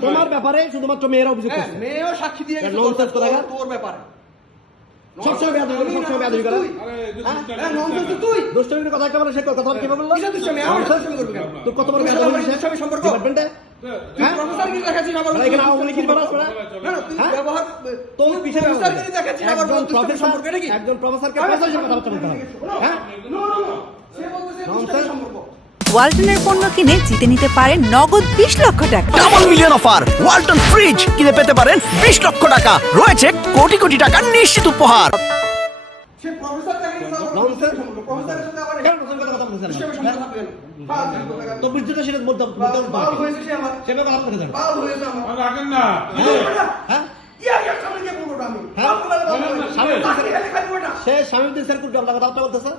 তোমার ব্যাপারে শুধুমাত্র মেয়েরা অভিযোগ হ্যাঁ, মেয়েও সাক্ষী দিয়ে তোর- ব্যাপারে। সবসময় বেয়াদবি করে, সবসময় বেয়াদবি করে। তুই। হ্যাঁ? হ্যাঁ, ননসেন্স তো তুই। দুষ্টমির কথা একটা সে কথা কি বলল। কিসের আমার সাথে করবি কেন? কত বড় বেয়াদবি আমার হয়েছে? দুষ্টামি সম্পর্ক? হ্যাঁ? প্রফেসরগিরি দেখাচ্ছিস আবার তাহলে এখানে আওয়ামী লীগের ব্যাপার করা? না, না, তুই হ্যাঁ? হ্যাঁ। ওয়ালটনের পণ্য কিনে জিতে নিতে পারেন নগদ বিশ লক্ষ টাকা double million offer Walton fridge কিনে পেতে পারেন বিশ লক্ষ টাকা রয়েছে কোটি কোটি টাকার নিশ্চিত উপহার সে প্রফেসর কথা না। তো বিদ্যুৎ সেটা বলতে বলতে বাল- বলতে বাল হবে। হয়েছে সে ব্যাপার আপনাকে জানো বাল হয়েছে আমার। রাখেন না? হ্যাঁ আমি? হ্যাঁ? সে স্যার কুটু আপনার কথাবার্তা বলতেছে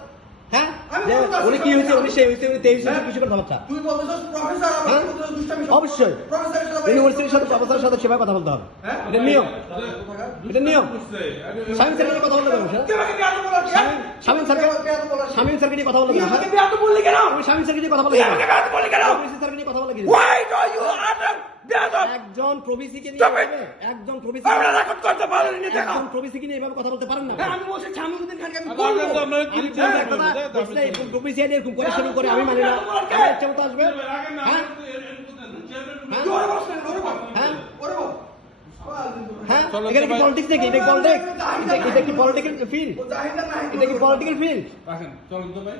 হ্যাঁ যে উনি কি হয়েছে? উনি সে হয়েছে উনি তেইশ হয়েছে কিছু কথাবার্তা তুই বলতেছিস প্রফেসর আবার হ্যাঁ? তুই বলতেছিস দুষ্টামি সম্পর্ক। অবশ্যই। ইউনিভার্সিটির সাথে প্রফেসরের সাথে সেভাবে কথা বলতে হবে। হ্যাঁ? এটা নিয়ম। এটা নিয়ম। স্বামী স্যারকে কথা বলতে পারবেন? স্বামী স্যারকে স্বামী স্যারকে নিয়ে কথা বলতে পারবেন স্বামী স্যারকে নিয়ে কথা বলতে কেন? স্যারকে নিয়ে কথা বলতে গেছি একজন প্রবিসিকে নিয়ে একজন প্রবিসি করতে পারিনি, দেখা। একজন প্রবিসিকে নিয়ে এভাবে কথা বলতে পারেন না হ্যাঁ, আমি খানকে আমি বলব। আপনারা কি প্রবিসি এরকম করে করে আমি মানি না আসবে হ্যাঁ। হ্যাঁ। হ্যাঁ কি পলিটিক্স নাকি এটা পলিটিক্স এটা কি পলিটিক্যাল। এটা কি পলিটিক্যাল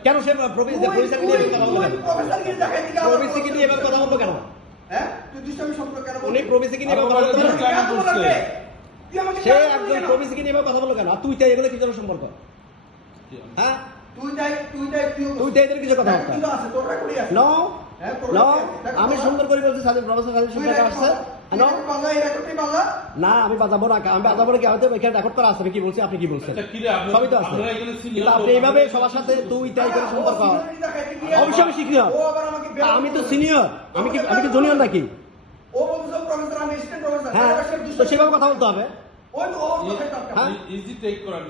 কেন সে প্রবিসি তুই- নিয়ে কথা বলবে এভাবে কথা বলব কেন হ্যাঁ? তুই দুষ্টামি সম্পর্কে কেন উনি বলছিস? নিয়ে কথা বলতে সে একজন প্রবেশিকে প্রবিসিকে নিয়ে কথা বলো কেন? আর তুই তাই এগুলো কি জন্য সম্পর্ক? হ্যাঁ? তুই যাই তুই যাই তুই তুই তাই এদের কিছু কথা তো। নো হ্যাঁ, নো আমি সুন্দর করে বলছি স্বাধীন প্রফেসর স্বাধীন সুন্দর আসছে। নো। আমি বাজাবো না আমি বাজাবো কি? হয়তো এখানে রেকর্ড করা আছে কি বলছি আপনি কি বলছেন? আচ্ছা, সবই তো আছে। কিন্তু আপনি এইভাবে সবার সাথে তুই তাই করে সম্পর্ক অবশ্যই আমি senior। ও আবার আমাকে তা আমি তো। সিনিয়র আমি কি আমি কি জুনিয়র নাকি? ও বলছে প্রফেসর আমি অ্যাসিস্ট্যান্ট প্রফেসর হ্যাঁ তো সেভাবে কথা বলতে হবে। হ্যাঁ?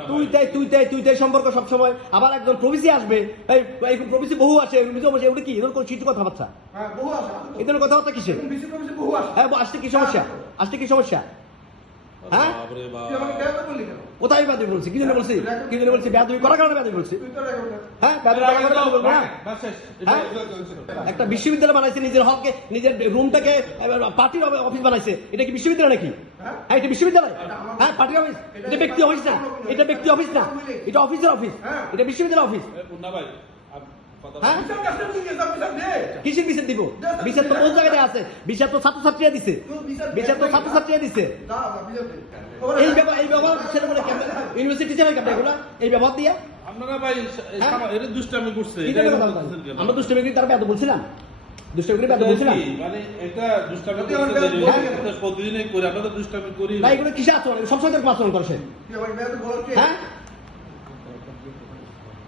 তুই তাই তুই তাই তুই তাই সম্পর্ক সবসময়। আবার একজন প্রবিসি আসবে। এই এই প্রবিসি বহু আসে প্রবিসি বসে ওটা কি? এদের কোন চিঠি কথাবার্তা? হ্যাঁ। এদের কথাবার্তা কিসের। হ্যাঁ আসতে কি সমস্যা? আসতে কি সমস্যা? হ্যাঁ? কোথায় বেদবি বলছি? কি জন্য বলছি? কি জন্য বলছি? বেদবি করার কারণে বলছি। হ্যাঁ বেদবি করার কারণে বলব না হ্যাঁ? একটা বিশ্ববিদ্যালয় বানাইছে নিজের হলকে নিজের রুমটাকে পার্টির অফিস বানাইছে। এটা কি বিশ্ববিদ্যালয় নাকি? হ্যাঁ? হ্যাঁ এটা বিশ্ববিদ্যালয়। হ্যাঁ পার্টির অফিস। এটা ব্যক্তি অফিস না। এটা ব্যক্তি অফিস না। এটা অফিসের অফিস। হ্যাঁ। এটা বিশ্ববিদ্যালয় অফিস। ভাই। হ্যাঁ। কিসের বিচার দিব? বিচার তো কোন জায়গায় আছে? বিচার তো ছাত্রছাত্রীরা দিছে। বিচার তো ছাত্রছাত্রীরা দিছে। এই ব্যবহার এই ব্যবহার ছেলে ইউনিভার্সিটি ছেলে কেমন এগুলা? এই ব্যবহার দিয়া? আপনারা ভাই হ্যাঁ? এটা দুষ্টামি করছে? আমরা দুষ্টমি করি তার বলছিলাম। দুষ্টমি করি বলছিলাম। মানে এটা দুষ্টামি তুই আমার করতে দেরি ব্যাপার হচ্ছে। বলবি এটা প্রতিদিনই করি আমরা তো দুষ্টামি করি না। এগুলো কিসে আচরণ? সবসময় আচরণ করছে? হ্যাঁ?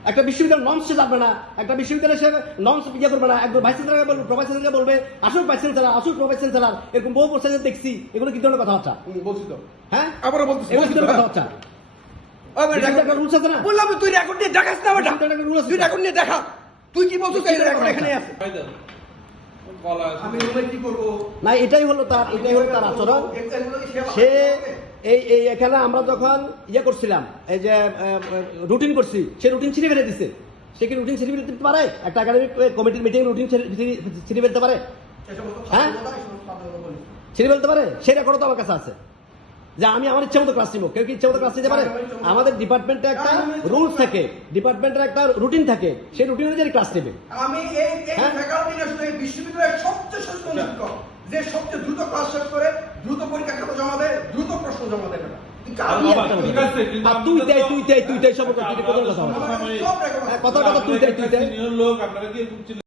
একটা বিশ্ববিদ্যালয় নমস সে জানবে না একটা বিশ্ববিদ্যালয় সে নমস ইয়ে করবে না একজন ভাইস চ্যান্সেলারকে বলবে প্রভাইস চ্যান্সেলারকে বলবে আসুক ভাইস চ্যান্সেলার আসুক প্রভাইস চ্যান্সেলার এরকম বহু প্রসেসে দেখছি এগুলো কি ধরনের কথাবার্তা? বলছি তো। হ্যাঁ? আবারও বলতেছি, এগুলো কি ধরনের হ্যাঁ। কথাবার্তা? আবার বিশ্ববিদ্যালয়ের record- একটা রুলস আছে না? বললাম তুই রেকর্ড নিয়ে দেখাস না বেটা। বিশ্ববিদ্যালয়ের একটা rule আছে? তুই রেকর্ড নিয়ে দেখা। তুই কি বলছিস এখানে আছে? ভাই দাও। বলা আছে। আমি কি করব? না এটাই হলো তার এটাই হলো তার আচরণ। সে এই এই এখানে আমরা যখন ইয়ে করছিলাম এই যে রুটিন করছি সে রুটিন ছিঁড়ে ফেলে দিছে। সে কি রুটিন ছিঁড়ে ফেলে দিতে পারে? একটা একাডেমিক কমিটির মিটিং রুটিন ছিঁড়ে ফেলতে পারে? হ্যাঁ? ছিঁড়ে ফেলতে পারে? সে করো তো আমার কাছে আছে। যে আমি আমার ইচ্ছা মতো ক্লাস নিবো। কেউ কি ইচ্ছা মতো ক্লাস নিতে পারে? আমাদের ডিপার্টমেন্টে একটা রুলস থাকে। ডিপার্টমেন্টের একটা রুটিন থাকে। সেই রুটিন অনুযায়ী ক্লাস নেবে। আমি এই হ্যাঁ? ফ্যাকাল্টি বিশ্ববিদ্যালয়ের সবচেয়ে সচেতন শিক্ষক। যে সবচেয়ে দ্রুত ক্লাস শেষ করে দ্রুত পরীক্ষা খাতা জমা দেয় দ্রুত প্রশ্ন জমা দেয় না। তুই তুই তাই তুই তুই সব কথা তুই কথা রেকর্ড হ্যাঁ, কথা কথা তুই তাই তুই